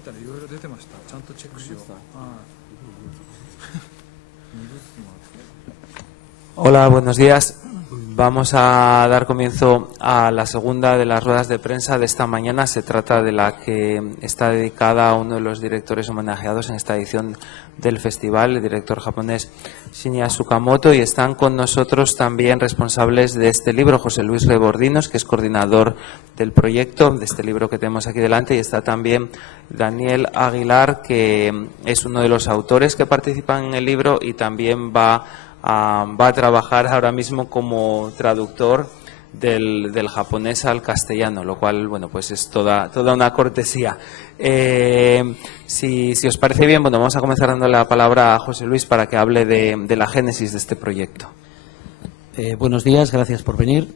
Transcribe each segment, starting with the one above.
見たらいろいろ出てました。ちゃんとチェックしよう。Hola, buenos días. Vamos a dar comienzo a la segunda de las ruedas de prensa de esta mañana. Se trata de la que está dedicada a uno de los directores homenajeados en esta edición del festival, el director japonés Shinya Tsukamoto, y están con nosotros también responsables de este libro, José Luis Rebordinos, que es coordinador del proyecto, de este libro que tenemos aquí delante, y está también Daniel Aguilar, que es uno de los autores que participan en el libro y también va a trabajar ahora mismo como traductor del japonés al castellano, lo cual, bueno, pues es toda una cortesía. Si os parece bien, bueno, vamos a comenzar dando la palabra a José Luis para que hable de la génesis de este proyecto. Buenos días, gracias por venir.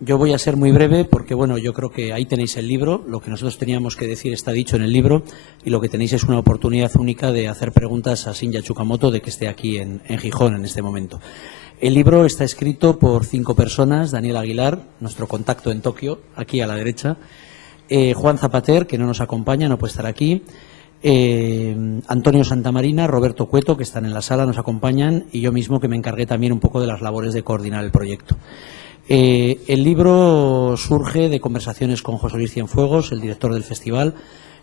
Yo voy a ser muy breve porque, bueno, yo creo que ahí tenéis el libro. Lo que nosotros teníamos que decir está dicho en el libro y lo que tenéis es una oportunidad única de hacer preguntas a Shinya Tsukamoto, de que esté aquí en Gijón en este momento. El libro está escrito por 5 personas: Daniel Aguilar, nuestro contacto en Tokio, aquí a la derecha; Juan Zapater, que no nos acompaña, no puede estar aquí; Antonio Santamarina, Roberto Cueto, que están en la sala, nos acompañan, y yo mismo, que me encargué también un poco de las labores de coordinar el proyecto. El libro surge de conversaciones con José Luis Cienfuegos, el director del festival.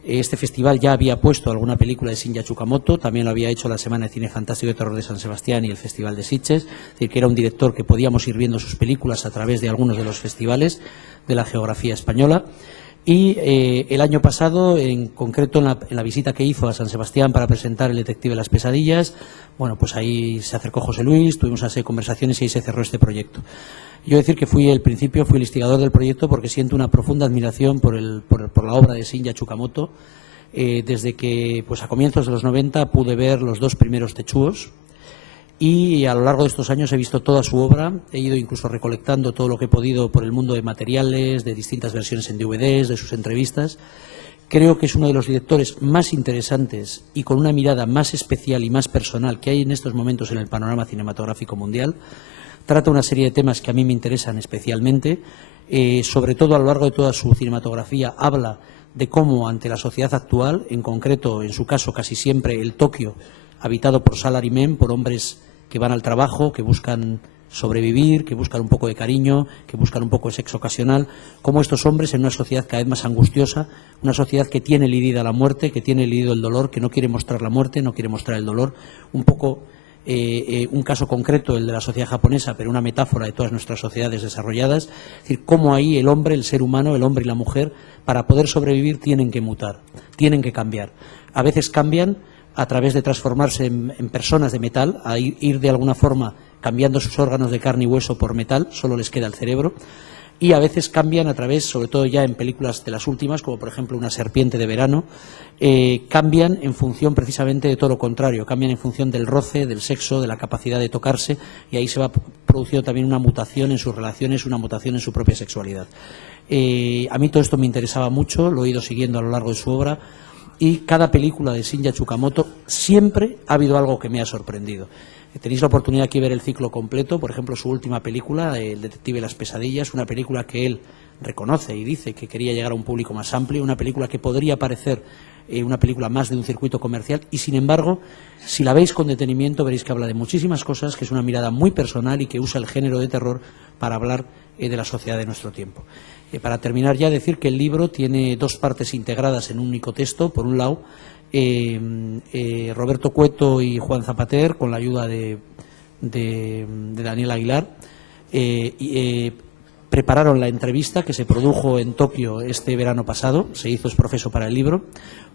Este festival ya había puesto alguna película de Shinya Tsukamoto, también lo había hecho la Semana de Cine Fantástico y Terror de San Sebastián y el Festival de Sitges, es decir, que era un director que podíamos ir viendo sus películas a través de algunos de los festivales de la geografía española. Y el año pasado, en concreto en la visita que hizo a San Sebastián para presentar El detective de las pesadillas, bueno, pues ahí se acercó José Luis, tuvimos así conversaciones y ahí se cerró este proyecto. Yo decir que fui el instigador del proyecto porque siento una profunda admiración por la obra de Shinya Tsukamoto. Desde que, pues a comienzos de los 90, pude ver los 2 primeros Techuos, y a lo largo de estos años he visto toda su obra. He ido incluso recolectando todo lo que he podido por el mundo de materiales, de distintas versiones en DVDs, de sus entrevistas. Creo que es uno de los directores más interesantes y con una mirada más especial y más personal que hay en estos momentos en el panorama cinematográfico mundial. Trata una serie de temas que a mí me interesan especialmente. Sobre todo, a lo largo de toda su cinematografía, habla de cómo, ante la sociedad actual, en concreto, en su caso, casi siempre el Tokio habitado por salarymen, por hombres que van al trabajo, que buscan sobrevivir, que buscan un poco de cariño, que buscan un poco de sexo ocasional, cómo estos hombres, en una sociedad cada vez más angustiosa, una sociedad que tiene lidida la muerte, que tiene lidido el dolor, que no quiere mostrar la muerte, no quiere mostrar el dolor, un poco un caso concreto, el de la sociedad japonesa, pero una metáfora de todas nuestras sociedades desarrolladas. Es decir, cómo ahí el hombre, el ser humano, el hombre y la mujer, para poder sobrevivir tienen que mutar, tienen que cambiar. A veces cambian a través de transformarse en personas de metal, a ir de alguna forma cambiando sus órganos de carne y hueso por metal, solo les queda el cerebro. Y a veces cambian a través, sobre todo ya en películas de las últimas, como por ejemplo Una serpiente de verano, cambian en función precisamente de todo lo contrario, cambian en función del roce, del sexo, de la capacidad de tocarse, y ahí se va produciendo también una mutación en sus relaciones, una mutación en su propia sexualidad. A mí todo esto me interesaba mucho, lo he ido siguiendo a lo largo de su obra, y cada película de Shinya Tsukamoto siempre ha habido algo que me ha sorprendido. Tenéis la oportunidad aquí de ver el ciclo completo, por ejemplo, su última película, El detective de las pesadillas, una película que él reconoce y dice que quería llegar a un público más amplio, una película que podría parecer una película más de un circuito comercial, y sin embargo, si la veis con detenimiento, veréis que habla de muchísimas cosas, que es una mirada muy personal y que usa el género de terror para hablar de la sociedad de nuestro tiempo. Para terminar, ya decir que el libro tiene 2 partes integradas en un único texto. Por un lado, Roberto Cueto y Juan Zapater, con la ayuda de Daniel Aguilar, prepararon la entrevista que se produjo en Tokio este verano pasado, se hizo exprofeso para el libro.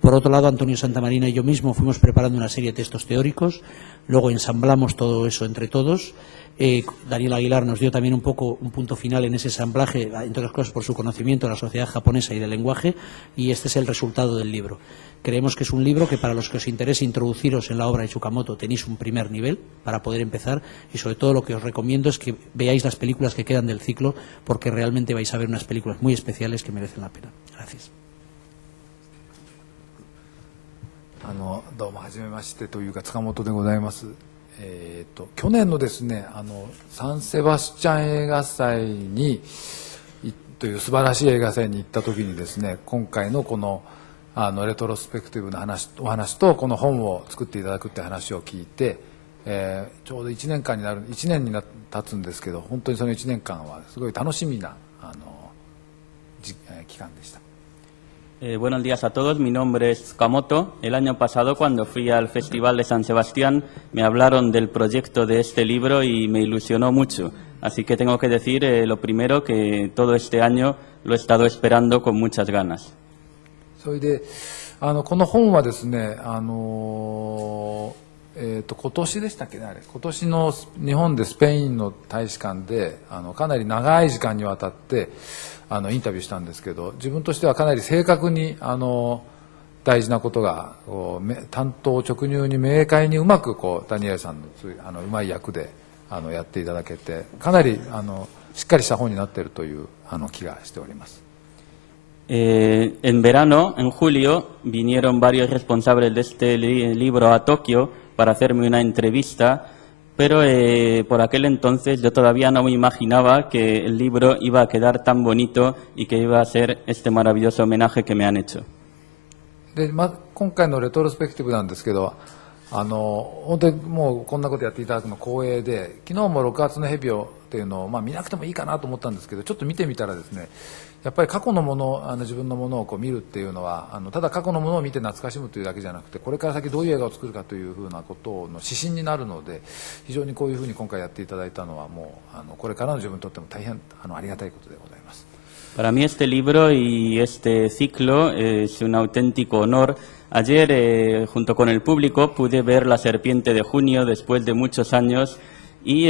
Por otro lado, Antonio Santamarina y yo mismo fuimos preparando una serie de textos teóricos, luego ensamblamos todo eso entre todos. Daniel Aguilar nos dio también un poco un punto final en ese ensamblaje, entre otras cosas por su conocimiento de la sociedad japonesa y del lenguaje, y este es el resultado del libro. Creemos que es un libro que, para los que os interese introduciros en la obra de Tsukamoto, tenéis un primer nivel para poder empezar, y sobre todo lo que os recomiendo es que veáis las películas que quedan del ciclo, porque realmente vais a ver unas películas muy especiales que merecen la pena. Gracias. どうもはじめましてというか塚本でございます。去年のですねサンセバスチャン映画祭にという素晴らしい映画祭に行った時にですね、今回のこのレトロスペクティブなお話とこの本を作っていただくって話を聞いて、ちょうど1年に経つんですけど、本当にその1年間はすごい楽しみな期間でした。Buenos días a todos, mi nombre es Tsukamoto. El año pasado, cuando fui al Festival de San Sebastián, me hablaron del proyecto de este libro y me ilusionó mucho. Así que tengo que decir, lo primero, que todo este año lo he estado esperando con muchas ganas. それでこの本はですね、今年でしたっけね、今年の日本でスペインの大使館でかなり長い時間にわたってインタビューしたんですけど、自分としてはかなり正確に大事なことが単刀直入に明快にうまくダニエルさんのうまい役でやっていただけて、かなりしっかりした本になっているという気がしております。En verano, en julio, vinieron varios responsables de este libro a Tokio para hacerme una entrevista, pero por aquel entonces yo todavía no me imaginaba que el libro iba a quedar tan bonito y que iba a ser este maravilloso homenaje que me han hecho. で今回のレトロスペクティブなんですけど、本当にもうこんなことやっていただくの光栄で、昨日も6月の蛇をっていうのを、見なくてもいいかなと思ったんですけど、ちょっと見てみたらですね、やっぱり過去のもの、自分のものを見るっていうのはただ過去のものを見て懐かしむというだけじゃなくて、これから先どういう映画を作るかというふうなことの指針になるので、非常にこういうふうに今回やっていただいたのはもうこれからの自分にとっても大変ありがたいことでございます。Para mí este libro y este ciclo es un auténtico honor. Ayer, junto con el público, pude ver La Serpiente de Junio después de muchos años y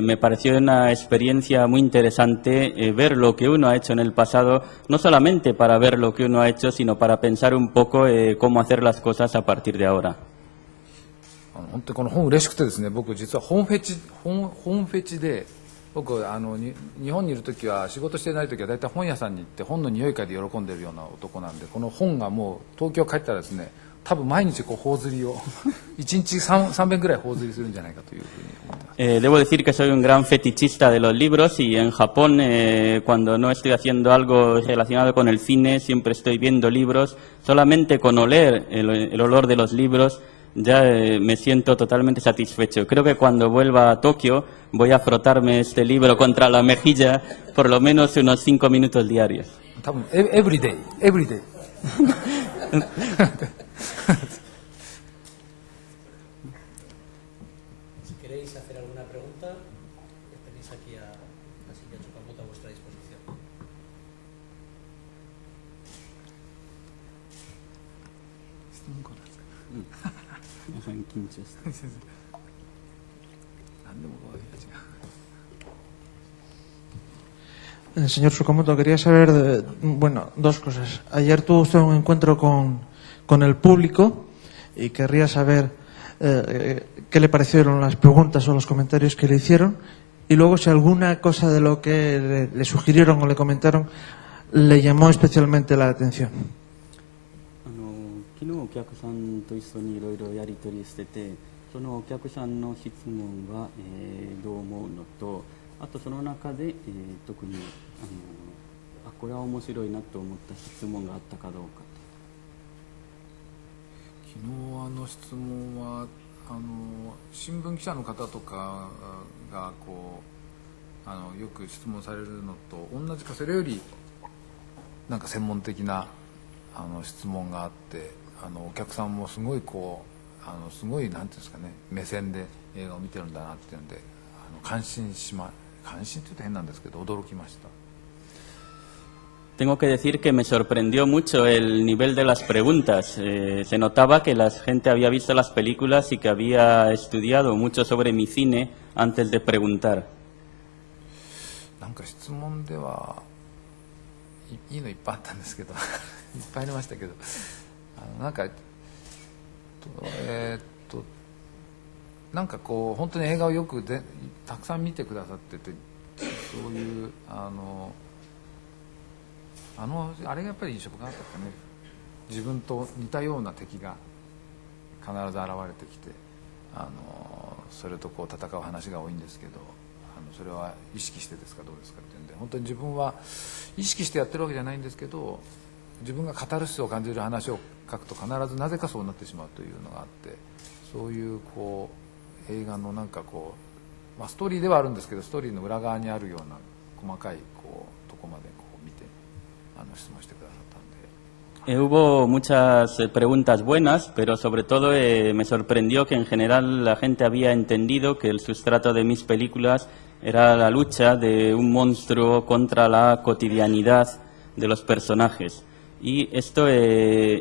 me pareció una experiencia muy interesante ver lo que uno ha hecho en el pasado, no solamente para ver lo que uno ha hecho, sino para pensar un poco cómo hacer las cosas a partir de ahora. 本当にこの本嬉しくてですね、僕実は本フェチで、僕日本にいる時は、仕事してない時は大体本屋さんに行って本の匂い嗅いで喜んでるような男なんで、この本がもう東京帰ったらですね、多分毎日頬ずりを1日 3遍ぐらい頬ずりするんじゃないかというふうに思ってます。Debo decir que soy un gran fetichista de los libros y en Japón, cuando no estoy haciendo algo relacionado con el cine, siempre estoy viendo libros. Solamente con oler el olor de los libros ya me siento totalmente satisfecho. Creo que cuando vuelva a Tokio voy a frotarme este libro contra la mejilla por lo menos unos 5 minutos diarios. 多分エブリデイSi queréis hacer alguna pregunta, tenéis aquí a Silvia Tsukamoto a vuestra disposición. 何でもこういうやつが。Señor Tsukamoto, quería saber, dos cosas. Ayer tuvo usted un encuentro con el público y querría saber qué le parecieron las preguntas o los comentarios que le hicieron, y luego si alguna cosa de lo que le sugirieron o le comentaron le llamó especialmente la atención. 昨日お客さんと一緒にいろいろやり取りしてて、そのお客さんの質問が、どう思うのと、あとその中で、特にこれは面白いなと思った質問があったかどうか。昨日質問は新聞記者の方とかがよく質問されるのと同じか、それよりなんか専門的な質問があって、お客さんもすごいすごいなんていうんですかね、目線で映画を見てるんだなっていうんで、感心って言うと変なんですけど驚きました。Tengo que decir que me sorprendió mucho el nivel de las preguntas. Se notaba que la gente había visto las películas y que había estudiado mucho sobre mi cine antes de preguntar. なんか質問ではいいのいっぱいあったんですけどいっぱいありましたけど、なんかなんか本当に映画をよくたくさん見てくださってて、そういうあれがやっぱり印象深かったですね。自分と似たような敵が必ず現れてきて、それと戦う話が多いんですけど、それは意識してですかどうですかっていうんで、本当に自分は意識してやってるわけじゃないんですけど、自分がカタルシスを感じる話を書くと必ずなぜかそうなってしまうというのがあって、そういうこう映画のなんかこう、まあ、ストーリーではあるんですけど、ストーリーの裏側にあるような細かいこうとこまでこう見て質問してくださったんで。Hubo muchas preguntas buenas, pero sobre todo me sorprendió que en general la gente había entendido que el sustrato de mis películas era la lucha de un monstruo contra la cotidianidad de los personajes. Y esto,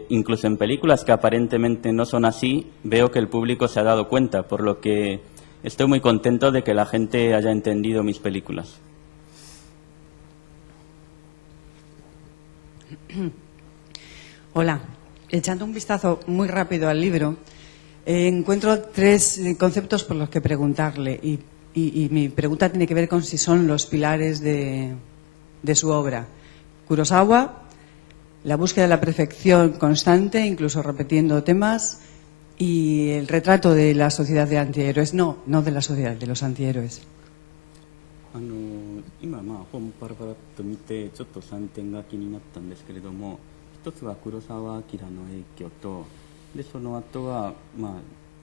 incluso en películas que aparentemente no son así, veo que el público se ha dado cuenta, por lo que estoy muy contento de que la gente haya entendido mis películas. Hola, echando un vistazo muy rápido al libro, encuentro tres conceptos por los que preguntarle y mi pregunta tiene que ver con si son los pilares de su obra. Kurosawa, la búsqueda de la perfección constante, incluso repitiendo temas, y el retrato de la sociedad de antihéroes, no de la sociedad, de los antihéroes. 今本パラパラっと見てちょっと3点が気になったんですけれども、一つは黒澤明の影響と、でその後は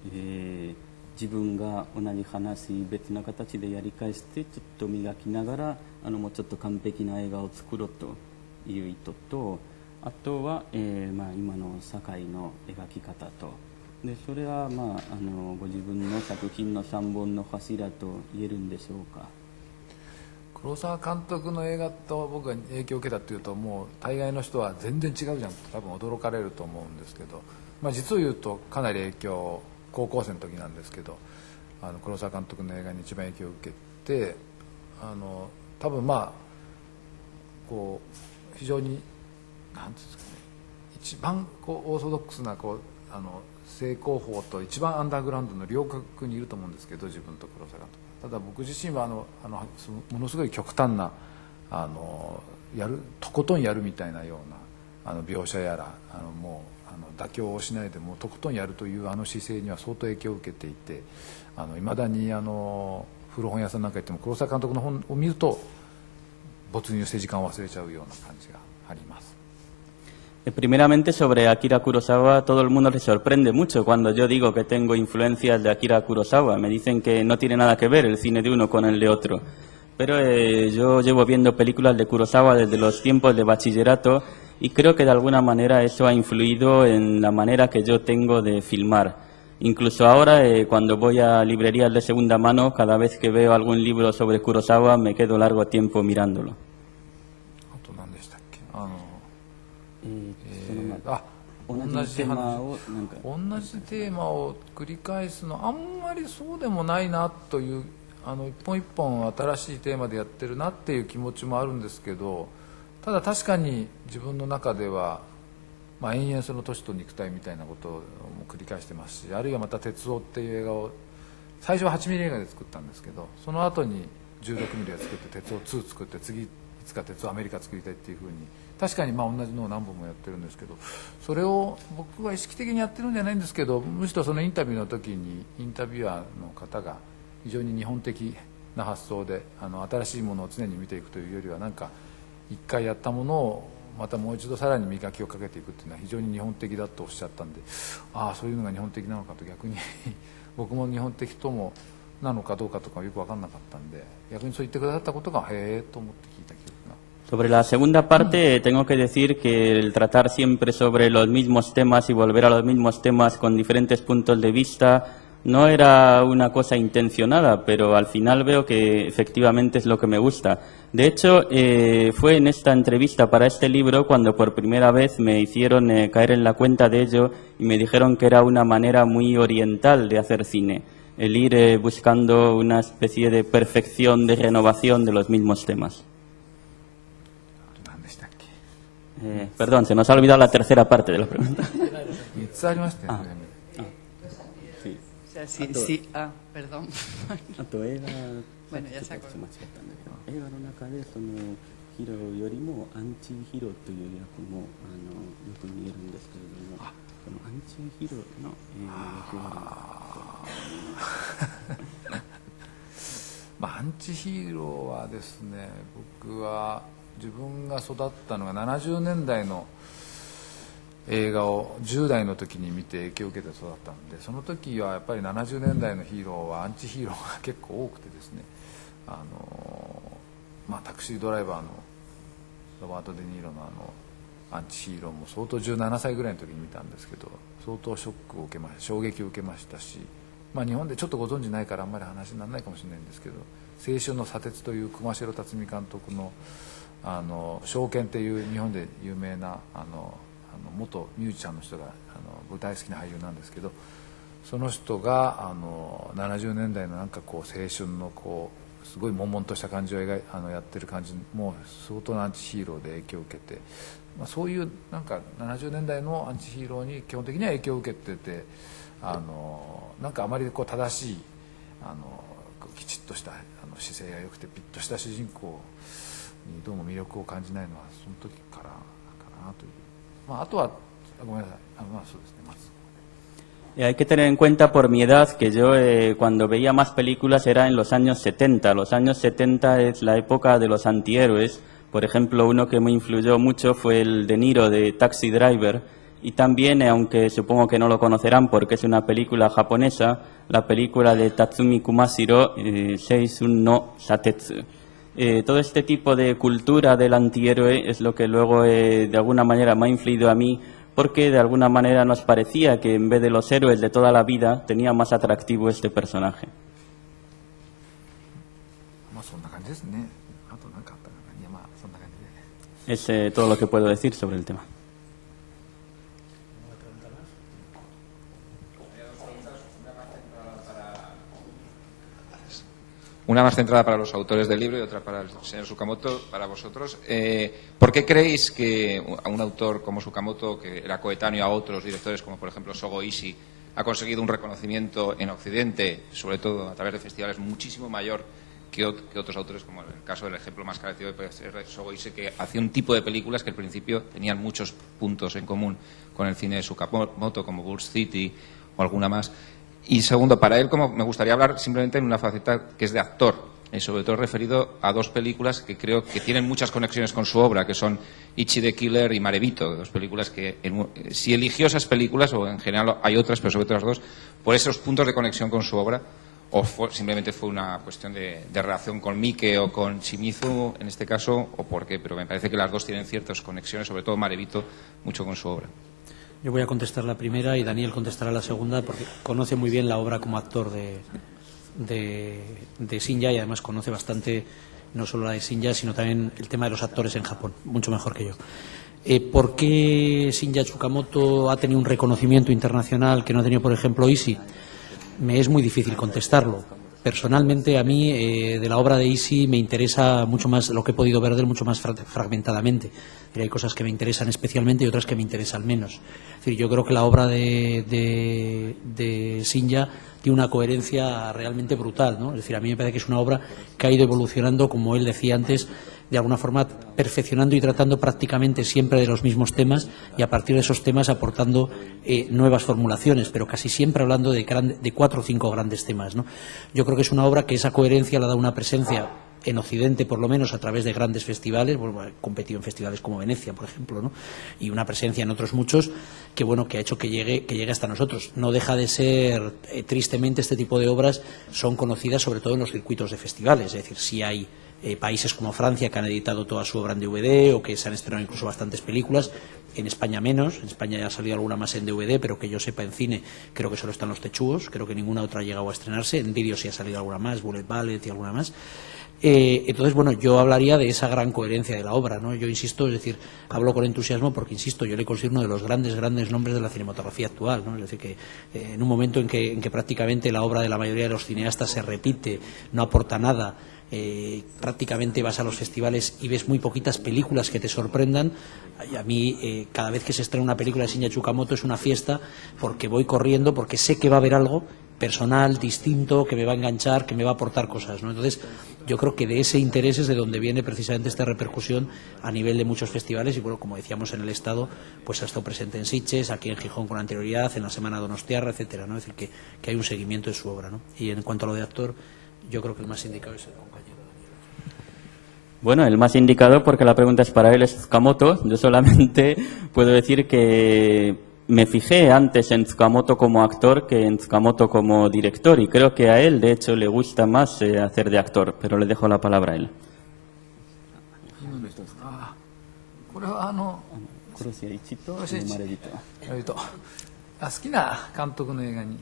自分が同じ話別な形でやり返してちょっと磨きながらもうちょっと完璧な映画を作ろうという意図と、あとは、今の社会の描き方と、でそれは、ご自分の作品の3本の柱と言えるんでしょうか。黒澤監督の映画と僕が影響を受けたっていうと、もう大概の人は全然違うじゃんと多分驚かれると思うんですけど、実を言うとかなり影響、高校生の時なんですけど、黒澤監督の映画に一番影響を受けて、多分こう非常になんていうんですかね、一番こうオーソドックスなこう正攻法と一番アンダーグラウンドの両角にいると思うんですけど、自分と黒澤監督。ただ僕自身はものすごい極端なとことんやるみたいなような描写やらもう妥協をしないでもうとことんやるという姿勢には相当影響を受けていて、いまだに古本屋さんなんか行っても黒澤監督の本を見ると没入して時間を忘れちゃうような感じがあります。Primeramente, sobre Akira Kurosawa, todo el mundo le sorprende mucho cuando yo digo que tengo influencias de Akira Kurosawa. Me dicen que no tiene nada que ver el cine de uno con el de otro. Pero yo llevo viendo películas de Kurosawa desde los tiempos de bachillerato y creo que de alguna manera eso ha influido en la manera que yo tengo de filmar. Incluso ahora, cuando voy a librerías de segunda mano, cada vez que veo algún libro sobre Kurosawa me quedo largo tiempo mirándolo.同じテーマを繰り返すのあんまりそうでもないなという、一本一本新しいテーマでやってるなっていう気持ちもあるんですけど、ただ確かに自分の中では、延々その都市と肉体みたいなことを繰り返してますし、あるいはまた鉄夫っていう映画を最初は8ミリ映画で作ったんですけど、その後に16ミリを作って鉄夫2作って、次いつか鉄夫アメリカ作りたいっていうふうに、確かに同じのを何本もやってるんですけど、それを僕は意識的にやってるんじゃないんですけど、むしろそのインタビューの時にインタビュアーの方が非常に日本的な発想で新しいものを常に見ていくというよりは、なんか一回やったものをまたもう一度さらに磨きをかけていくっていうのは非常に日本的だとおっしゃったんで、そういうのが日本的なのかと逆に僕も日本的ともなのかどうかとかよく分かんなかったんで、逆にそう言ってくださったことがへえと思って聞いた記憶が。Sobre la segunda parte, tengo que decir que el tratar siempre sobre los mismos temas y volver a los mismos temas con diferentes puntos de vista no era una cosa intencionada, pero al final veo que efectivamente es lo que me gusta. De hecho, fue en esta entrevista para este libro cuando por primera vez me hicieron caer en la cuenta de ello y me dijeron que era una manera muy oriental de hacer cine, el ir buscando una especie de perfección, de renovación de los mismos temas. Perdón, se nos ha olvidado la tercera parte de la pregunta. Perdón. Bueno, ya se acordó. 映画の中でそのヒーローよりもアンチヒーローという役もよく見えるんですけれども、そのアンチヒーローの役割アンチヒーローはですね、僕は自分が育ったのが70年代の映画を10代の時に見て影響を受けて育ったんで、その時はやっぱり70年代のヒーローはアンチヒーローが結構多くてですね、タクシードライバーのロバート・デ・ニーロのアンチヒーローも相当17歳ぐらいの時に見たんですけど、相当ショックを受けました、衝撃を受けましたし、日本でちょっとご存じないからあんまり話にならないかもしれないんですけど、青春の砂鉄という熊代辰巳監督の証券っていう日本で有名な元ミュージシャンの人が大好きな俳優なんですけど、その人が70年代のなんかこう青春のこうすごい悶々とした感じをやってる感じも相当なアンチヒーローで影響を受けて、そういうなんか70年代のアンチヒーローに基本的には影響を受けてて、なんかあまりこう正しいきちっとした姿勢が良くてピッとした主人公にどうも魅力を感じないのはその時からかなという。あとはごめんなさい、そうですね、まず。Hay que tener en cuenta por mi edad que yo cuando veía más películas era en los años 70. Los años 70 es la época de los antihéroes. Por ejemplo, uno que me influyó mucho fue el De Niro de Taxi Driver. Y también, aunque supongo que no lo conocerán porque es una película japonesa, la película de Tatsumi Kumashiro, Seisun no Satetsu. Todo este tipo de cultura del antihéroe es lo que luego de alguna manera me ha influido a mí, porque de alguna manera nos parecía que en vez de los héroes de toda la vida tenía más atractivo este personaje. Es todo lo que puedo decir sobre el tema. Una más centrada para los autores del libro y otra para el señor Tsukamoto, para vosotros. ¿Por qué creéis que a un autor como Tsukamoto, que era coetáneo a otros directores como por ejemplo Sogo Ishii, ha conseguido un reconocimiento en Occidente, sobre todo a través de festivales, muchísimo mayor que otros autores, como en el caso del ejemplo más característico puede ser Sogo Ishii, que hacía un tipo de películas que al principio tenían muchos puntos en común con el cine de Tsukamoto, como Burst City o alguna más? Y segundo, para él, como me gustaría hablar simplemente en una faceta que es de actor, y sobre todo referido a dos películas que creo que tienen muchas conexiones con su obra, que son Ichi the Killer y Marebito, dos películas que si eligió esas películas, o en general hay otras, pero sobre todo las dos, por esos puntos de conexión con su obra, o simplemente fue una cuestión de relación con Miike o con Shimizu en este caso, o por qué, pero me parece que las dos tienen ciertas conexiones, sobre todo Marebito, mucho con su obra. Yo voy a contestar la primera y Daniel contestará la segunda, porque conoce muy bien la obra como actor de Shinya, y además conoce bastante no solo la de Shinya, sino también el tema de los actores en Japón, mucho mejor que yo. ¿Por qué Shinya Tsukamoto ha tenido un reconocimiento internacional que no ha tenido, por ejemplo, Ishii? Me es muy difícil contestarlo. Personalmente, a mí, de la obra de Ishii me interesa mucho más, lo que he podido ver de él, mucho más fragmentadamente. Pero hay cosas que me interesan especialmente y otras que me interesan menos. Es decir, yo creo que la obra de Shinya tiene una coherencia realmente brutal, ¿no? Es decir, a mí me parece que es una obra que ha ido evolucionando, como él decía antes, de alguna forma perfeccionando y tratando prácticamente siempre de los mismos temas, y a partir de esos temas aportando nuevas formulaciones, pero casi siempre hablando de 4 o 5 grandes temas, ¿no? Yo creo que es una obra que esa coherencia le ha dado una presencia en Occidente, por lo menos a través de grandes festivales. Bueno, he competido en festivales como Venecia, por ejemplo, ¿no? Y una presencia en otros muchos que ha hecho que llegue hasta nosotros. No deja de ser, tristemente, este tipo de obras son conocidas sobre todo en los circuitos de festivales. Es decir, sí hay países como Francia que han editado toda su obra en DVD, o que se han estrenado incluso bastantes películas. En España menos. En España ya ha salido alguna más en DVD, pero que yo sepa, en cine creo que solo están Los Techugos, creo que ninguna otra ha llegado a estrenarse. En vídeo sí ha salido alguna más, Bullet Ballet y alguna más. Entonces, bueno, yo hablaría de esa gran coherencia de la obra, ¿no? Yo insisto, es decir, hablo con entusiasmo porque, insisto, yo le considero uno de los grandes nombres de la cinematografía actual, ¿no? Es decir, que en un momento en que prácticamente la obra de la mayoría de los cineastas se repite, no aporta nada, prácticamente vas a los festivales y ves muy poquitas películas que te sorprendan. Y a mí, cada vez que se estrena una película de Shinya Tsukamoto es una fiesta, porque voy corriendo, porque sé que va a haber algo personal, distinto, que me va a enganchar, que me va a aportar cosas, ¿no? Entonces, yo creo que de ese interés es de donde viene precisamente esta repercusión a nivel de muchos festivales. Y bueno, como decíamos, en el Estado pues ha estado presente en Sitges, aquí en Gijón con anterioridad, en la Semana Donostiarra, etcétera, ¿no? Es decir, que hay un seguimiento de su obra, ¿no? Y en cuanto a lo de actor, yo creo que el más indicado es el compañero Bueno, el más indicado, porque la pregunta es para él, es Tsukamoto. Yo solamente puedo decir que me fijé antes en Tsukamoto como actor que en Tsukamoto como director, y creo que a él, de hecho, le gusta más hacer de actor, pero le dejo la palabra a él. これは殺し屋一と生まれ人。好きな監督の映画に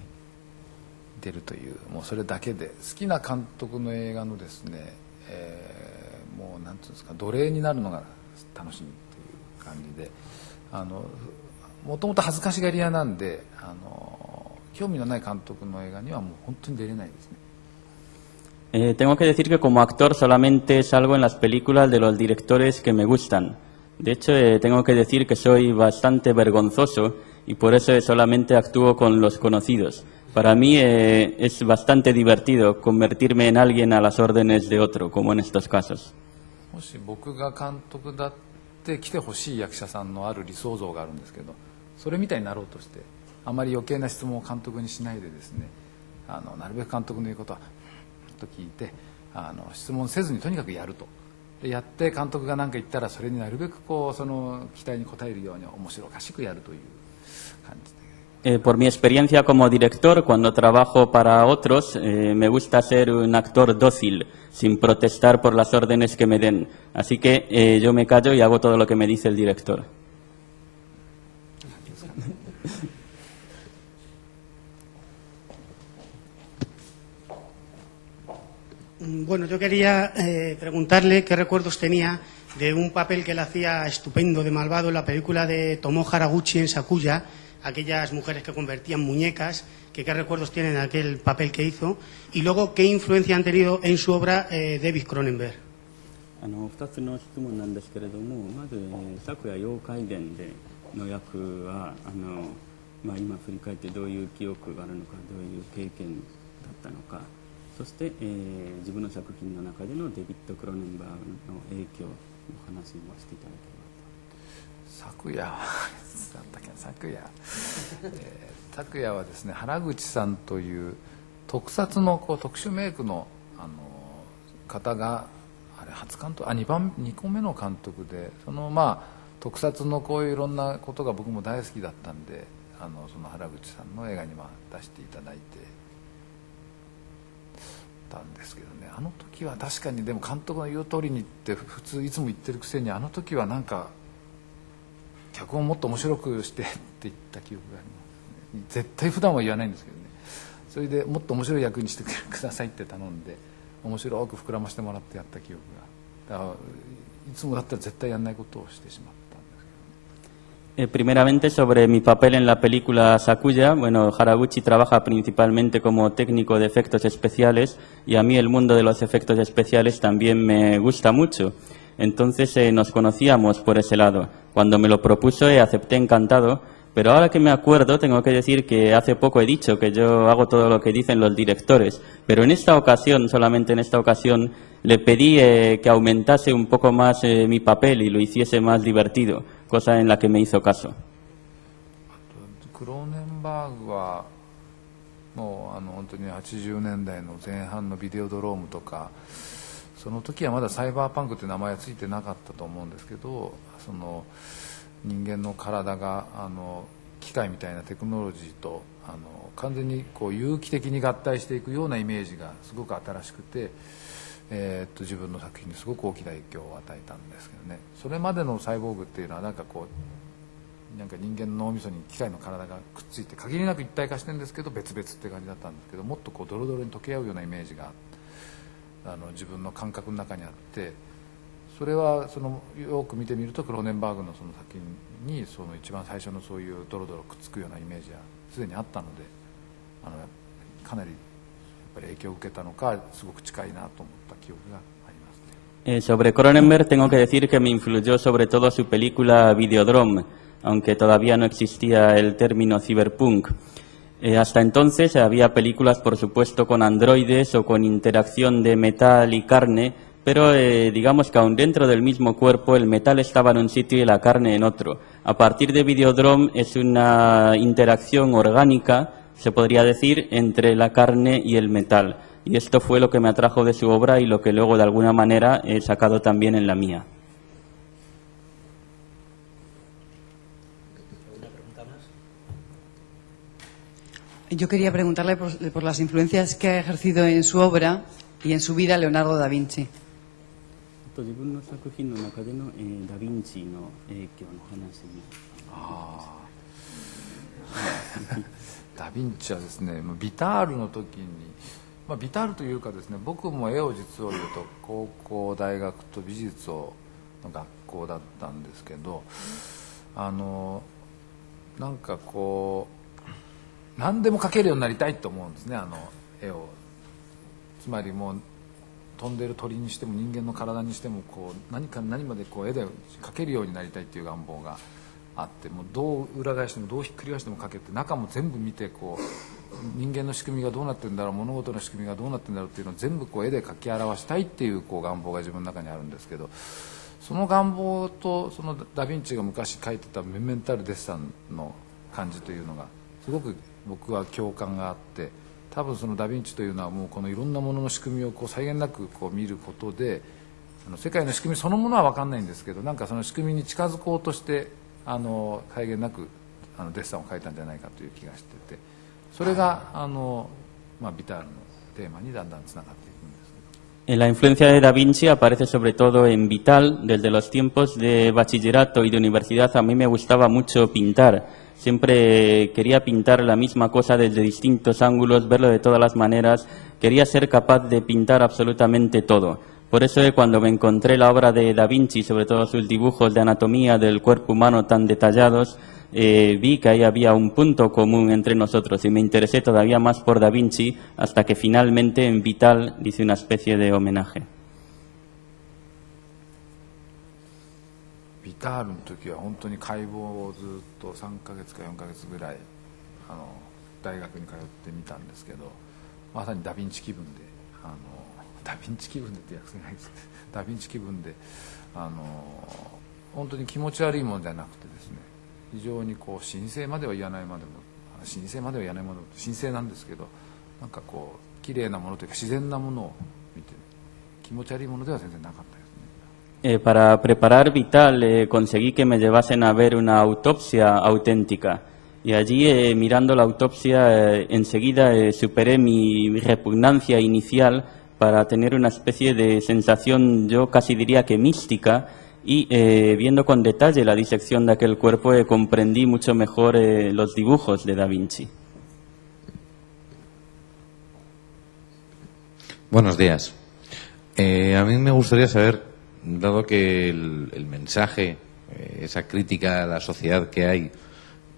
出るという、もうそれだけで好きな監督の映画のですね、もうなんていうんですか、奴隷になるのが楽しみという感じで、もともと恥ずかしがり屋なんで、興味のない監督の映画にはもう本当に出れないですね。 Tengo que decir que como actor solamente salgo en las películas de los directores que me gustan. De hecho, tengo que decir que soy bastante vergonzoso y por eso solamente actúo con los conocidos. Para mí es bastante divertido convertirme en alguien a las órdenes de otro, como en estos casos. もし僕が監督だって来てほしい役者さんのある理想像があるんですけど、それみたいになろうとしてあまり余計な質問を監督にしないでですね、なるべく監督の言うことはと聞いて、質問せずにとにかくやると。でやって監督が何か言ったらそれになるべくこうその期待に応えるように面白おかしくやるという感じで。 Por mi experiencia como director, cuando trabajo para otros, me gusta ser un actor dócil, sin protestar por las órdenes que me den. Así que yo me callo y hago todo lo que me dice el director. Bueno, yo quería preguntarle qué recuerdos tenía de un papel que él hacía estupendo de malvado en la película de Tomo Haraguchi en Sakuya, aquellas mujeres que convertían muñecas, que qué recuerdos tienen de aquel papel que hizo, y luego qué influencia han tenido en su obra David Cronenberg. 2つの質問なんですけれども、まず昨夜妖怪伝での役は今振り返ってどういう記憶があるのか、どういう経験だったのか、そして、自分の作品の中でのデビッド・クロネンバーグの影響の話をしていただければと。昨夜だったっけ、昨夜はですね、原口さんという特撮の特殊メイクの方があれ初監督、2個目の監督で、その特撮のこういういろんなことが僕も大好きだったんで、その原口さんの映画に出していただいてたんですけどね、あの時は確かにでも監督の言う通りにって普通いつも言ってるくせに、あの時はなんか脚本をもっと面白くしてって言った記憶がありますね。絶対普段は言わないんですけどね、それでもっと面白い役にしてくださいって頼んで面白く膨らましてもらってやった記憶が、だからいつもだったら絶対やんないことをしてしまった。 Primeramente sobre mi papel en la película Sakuya. Bueno, Haraguchi trabaja principalmente como técnico de efectos especiales y a mí el mundo de los efectos especiales también me gusta mucho. Entonces nos conocíamos por ese lado. Cuando me lo propuso acepté encantado, pero ahora que me acuerdo tengo que decir que hace poco he dicho que yo hago todo lo que dicen los directores, pero en esta ocasión, solamente en esta ocasión, le pedí que aumentase un poco más mi papel y lo hiciese más divertido, cosa en la que me hizo caso. クローネンバーグはもう本当に80年代の前半のビデオドロームとか、その時はまだサイバーパンクという名前はついてなかったと思うんですけど、その人間の体が機械みたいなテクノロジーと完全にこう有機的に合体していくようなイメージがすごく新しくて、自分の作品にすごく大きな影響を与えたんですけどね。それまでのサイボーグっていうのはなんかこうなんか人間の脳みそに機械の体がくっついて限りなく一体化してるんですけど別々って感じだったんですけど、もっとこうドロドロに溶け合うようなイメージが自分の感覚の中にあって、それはよく見てみるとクローネンバーグのその作品にその一番最初のそういうドロドロくっつくようなイメージがすでにあったので、かなりやっぱり影響を受けたのかすごく近いなと思った記憶がありますね。 Sobre Cronenberg tengo que decir que me influyó sobre todo su película Videodrome, aunque todavía no existía el término cyberpunk. Hasta entonces había películas, por supuesto, con androides o con interacción de metal y carne, pero digamos que aún dentro del mismo cuerpo el metal estaba en un sitio y la carne en otro. A partir de Videodrome es una interacción orgánica, se podría decir, entre la carne y el metal. y esto fue lo que me atrajo de su obra y lo que luego de alguna manera he sacado también en la mía. Yo quería preguntarle por las influencias que ha ejercido en su obra y en su vida Leonardo da Vinci. 自分の作品の中での、ダ・ヴィンチの影響の話に。ダ・ヴィンチはですね、ビタールの時に、ビタールというかですね、僕も絵を実を言うと高校大学と美術の学校だったんですけど、なんかこう何でも描けるようになりたいと思うんですね、絵を。つまりもう飛んでる鳥にしても人間の体にしてもこう何までこう絵で描けるようになりたいっていう願望があって、もうどう裏返してもどうひっくり返しても描けて、中も全部見てこう人間の仕組みがどうなってるんだろう、物事の仕組みがどうなってるんだろうっていうのを全部こう絵で描き表したいっていうこう願望が自分の中にあるんですけど、その願望とそのダ・ヴィンチが昔描いてたメンタルデッサンの感じというのがすごく僕は共感があって、多分そのダ・ヴィンチというのはもうこのいろんなものの仕組みをこう際限なくこう見ることで、世界の仕組みそのものは分かんないんですけど、なんかその仕組みに近づこうとして際限なくデッサンを描いたんじゃないかという気がしてて、それがビタールのテーマにだんだんつながっていくんです。La influencia de Da Vinci aparece sobre todo en Vital. Desde los tiempos de bachillerato y de universidad a mí me gustaba mucho pintar. Siempre quería pintar la misma cosa desde distintos ángulos, verlo de todas las maneras. Quería ser capaz de pintar absolutamente todo. Por eso cuando me encontré la obra de Da Vinci, sobre todo sus dibujos de anatomía del cuerpo humano tan detallados, vi que ahí había un punto común entre nosotros y me interesé todavía más por Da Vinci hasta que finalmente en Vital hice una especie de homenaje. ビタールの時は本当に解剖をずっと3ヶ月か4ヶ月ぐらい大学に通ってみたんですけど、まさにダ・ヴィンチ気分でダ・ヴィンチ気分でって訳せないですけど、ダ・ヴィンチ気分で本当に気持ち悪いものじゃなくてですね、非常にこう神聖までは言わないまでも神聖なんですけど、なんかこう綺麗なものというか自然なものを見て気持ち悪いものでは全然なかったですね。Para preparar Vital conseguí que me llevasen a ver una autopsia auténtica y allí mirando la autopsia enseguida superé mi repugnancia inicial para tener una especie de sensación, yo casi diría que mística, y viendo con detalle la disección de aquel cuerpo comprendí mucho mejor los dibujos de Da Vinci. Buenos días. A mí me gustaría saber, dado que el mensaje, esa crítica a la sociedad que hay,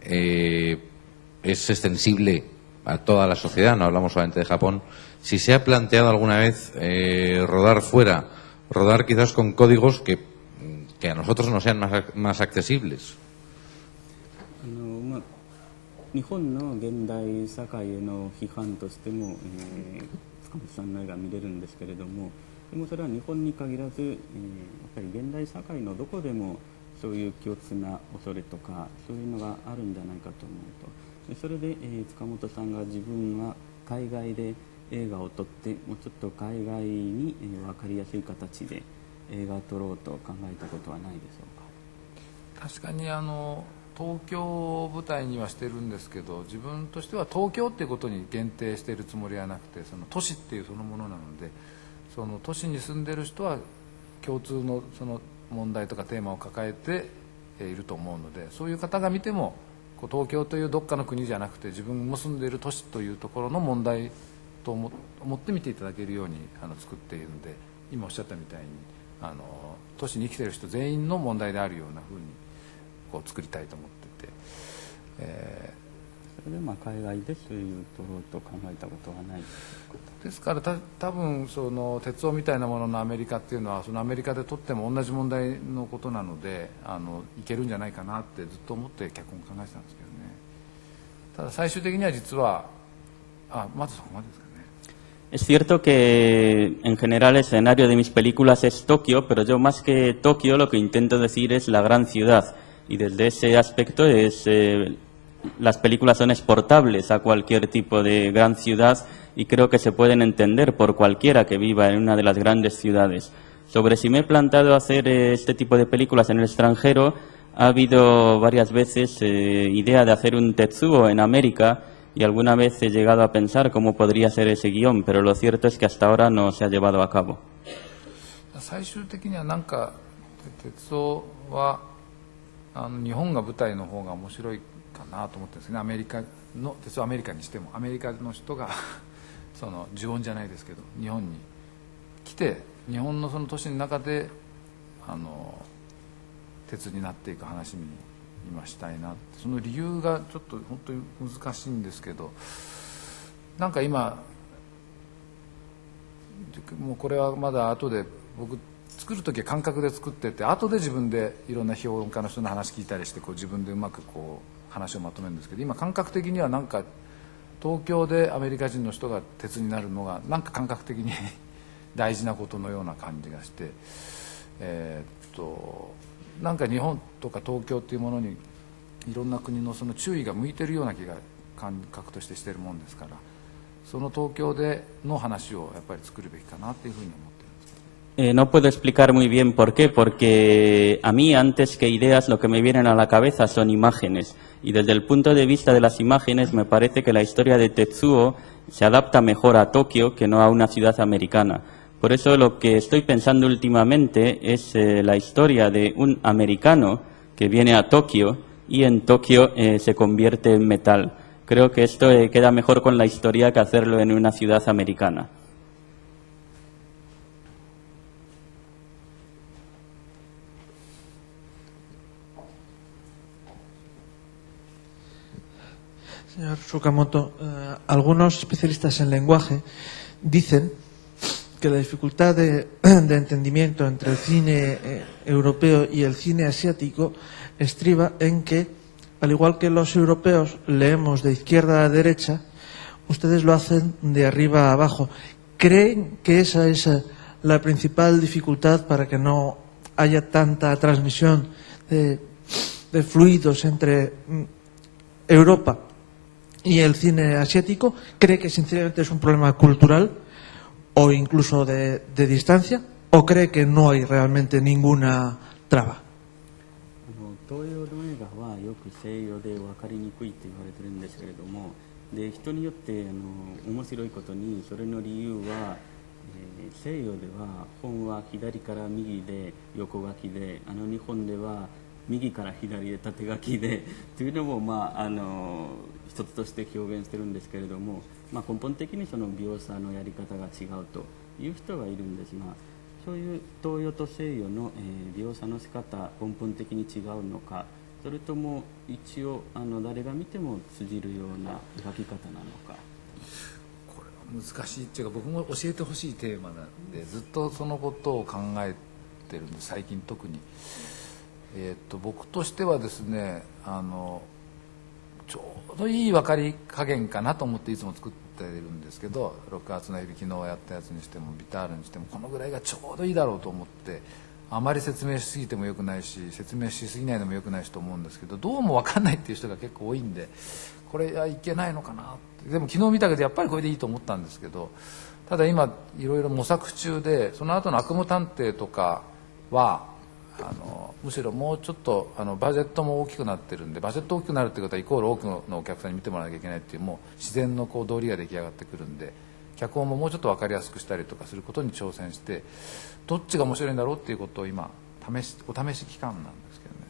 es extensible a toda la sociedad, no hablamos solamente de Japón, si se ha planteado alguna vez rodar fuera, rodar quizás con códigos que a nosotros no sean más accesibles. 日本の現代社会への批判としても、塚本さんの絵が見れるんですけれども、でもそれは日本に限らず、やっぱり現代社会のどこでもそういう共通な恐れとかそういうのがあるんじゃないかと思うと、それで、塚本さんが自分は海外で映画を撮ってもうちょっと海外に、分かりやすい形で映画を撮ろうと考えたことはないでしょうか。確かに東京を舞台にはしてるんですけど、自分としては東京っていうことに限定しているつもりはなくて、その都市っていうそのものなので、その都市に住んでる人は共通のその問題とかテーマを抱えていると思うので、そういう方が見ても東京というどっかの国じゃなくて自分も住んでいる都市というところの問題と思って見ていただけるように作っているので、今おっしゃったみたいに都市に生きている人全員の問題であるようなふうに作りたいと思ってて、それで海外でそういう撮ろうと考えたことはないですから、多分その鉄夫みたいなもののアメリカっていうのはそのアメリカで撮っても同じ問題のことなのでいけるんじゃないかなってずっと思って脚本考えてたんですけどね。ただ最終的には実はまずそこまでですかね。Es cierto que en general el escenario de mis películas es Tokio, pero yo más que Tokio lo que intento decir es la gran ciudad. Y desde ese aspecto las películas son exportables a cualquier tipo de gran ciudad y creo que se pueden entender por cualquiera que viva en una de las grandes ciudades. Sobre si me he planteado hacer este tipo de películas en el extranjero, ha habido varias veces idea de hacer un Tetsuo en América y alguna vez he llegado a pensar cómo podría ser ese guión, pero lo cierto es que hasta ahora no se ha llevado a cabo. 最終的にはなんか鉄道は日本が舞台の方が面白いかなと思ってるんですね。アメリカの鉄道アメリカにしてもアメリカの人がその呪音じゃないですけど日本に来て日本のその都市の中で鉄になっていく話に今したいな。その理由がちょっと本当に難しいんですけど、なんか今もうこれはまだ後で僕作る時は感覚で作ってて後で自分でいろんな評論家の人の話聞いたりしてこう自分でうまくこう話をまとめるんですけど、今感覚的にはなんか東京でアメリカ人の人が鉄になるのがなんか感覚的に大事なことのような感じがして、なんか日本とか東京っていうものにいろんな国のその注意が向いてるような気が感覚としてしてるもんですから、その東京での話をやっぱり作るべきかなっていうふうに思ってるんですけど。No puedo explicar muy bien por qué, porque a mí antes que ideas lo que me vienen a la cabeza son imágenes y desde el punto de vista de las imágenes me parece que la historia de Tetsuo se adapta mejor a Tokio que no a una ciudad americana. Por eso lo que estoy pensando últimamente es la historia de un americano que viene a Tokio y en Tokio se convierte en metal. Creo que esto queda mejor con la historia que hacerlo en una ciudad americana. Señor Tsukamoto, algunos especialistas en lenguaje dicen que la dificultad de entendimiento entre el cine europeo y el cine asiático estriba en que, al igual que los europeos leemos de izquierda a derecha, ustedes lo hacen de arriba a abajo. ¿Creen que esa es la principal dificultad para que no haya tanta transmisión de fluidos entre Europa y el cine asiático? ¿Cree que sinceramente es un problema cultural o incluso de distancia? ¿O cree que no hay realmente ninguna traba? 東洋の映画はよく西洋で分かりにくいと言われてるんですけれども、で人によって面白いことにそれの理由は、西洋では本は左から右で横書きで、日本では右から左で縦書きでというのも、一つとして表現してるんですけれども、根本的にその描写のやり方が違うという人がいるんですが、そういう東洋と西洋の、描写の仕方根本的に違うのか、それとも一応誰が見ても通じるような描き方なのか。これは難しいっていうか、僕も教えてほしいテーマなんでずっとそのことを考えてるんです、最近特に。僕としてはですね、ちょうどいい分かり加減かなと思っていつも作っているんですけど、6月の日昨日やったやつにしてもビタールにしてもこのぐらいがちょうどいいだろうと思って、あまり説明しすぎてもよくないし説明しすぎないのもよくないしと思うんですけど、どうも分かんないっていう人が結構多いんで、これはいけないのかなって。でも昨日見たけどやっぱりこれでいいと思ったんですけど、ただ今いろいろ模索中で、その後の悪夢探偵とかはむしろもうちょっとバジェットも大きくなってるんで、バジェット大きくなるってことはイコール多くのお客さんに見てもらわなきゃいけないっていう、もう自然の道理が出来上がってくるんで、脚本ももうちょっと分かりやすくしたりとかすることに挑戦して、どっちが面白いんだろうっていうことを今お試し期間なんですけどね。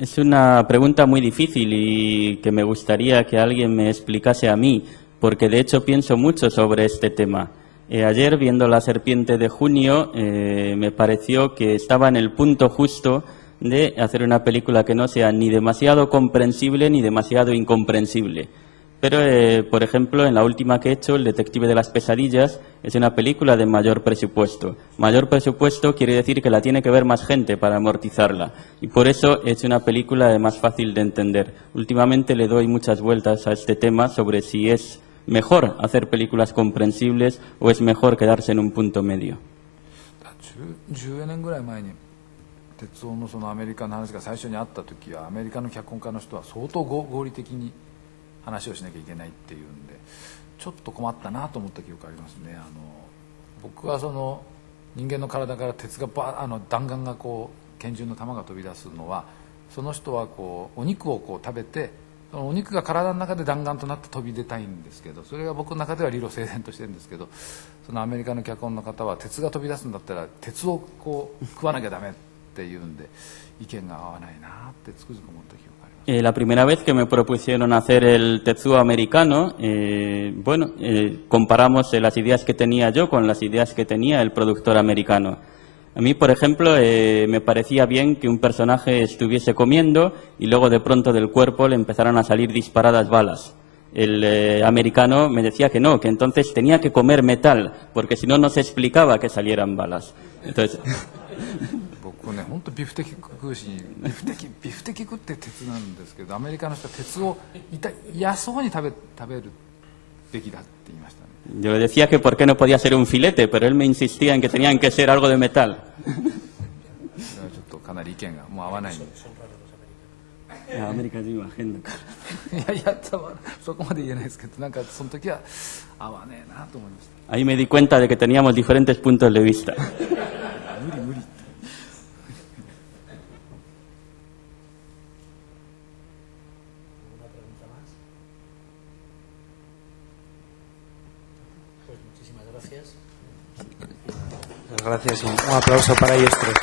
Es una pregunta muy difícil y que me gustaría que alguien me explicase a mí, porque de hecho pienso mucho sobre este tema. Ayer, viendo La Serpiente de Junio, me pareció que estaba en el punto justo de hacer una película que no sea ni demasiado comprensible ni demasiado incomprensible. Pero, por ejemplo, en la última que he hecho, El detective de las pesadillas, es una película de mayor presupuesto. Mayor presupuesto quiere decir que la tiene que ver más gente para amortizarla. Y por eso es una película más fácil de entender. Últimamente le doy muchas vueltas a este tema sobre si es mejor hacer películas comprensibles o es mejor quedarse en un punto medio. 10年ぐらい前に鉄夫のそのアメリカの話が最初にあった時は、アメリカの脚本家の人は相当合理的に話をしなきゃいけないっていうんで、ちょっと困ったなと思った記憶ありますね。僕はその人間の体から鉄が弾丸がこう拳銃の弾が飛び出すのは、その人はこうお肉をこう食べて、そのお肉が体の中で弾丸となって飛び出たいんですけど、それが僕の中では理路整然としてるんですけど、そのアメリカの脚本の方は鉄が飛び出すんだったら鉄をこう食わなきゃダメっていうんで、意見が合わないなってつくづく思った記憶があります。La primera vez que me propusieron hacer el Tetsuo americano, comparamos las ideas que tenía yo con las ideas que tenía el productor americano. A mí, por ejemplo, me parecía bien que un personaje estuviese comiendo y luego de pronto del cuerpo le empezaran a salir disparadas balas. El americano me decía que no, que entonces tenía que comer metal, porque si no, no se explicaba que salieran balas. Entonces... 僕ね、本当ビフテキ食うし、ビフテキ食って鉄なんですけど、アメリカの人は鉄を嫌そうに食べるべきだって言いましたね。Yo le decía que por qué no podía ser un filete, pero él me insistía en que tenían que ser algo de metal. ちょっとかなり意見がもう合わないんで。アメリカ人は変だから。いやそこまで言えないですけど、なんかその時は合わねえなと思いました。Ahí me di cuenta de que teníamos diferentes puntos de vista. 無理。Gracias. Un aplauso para ellos tres.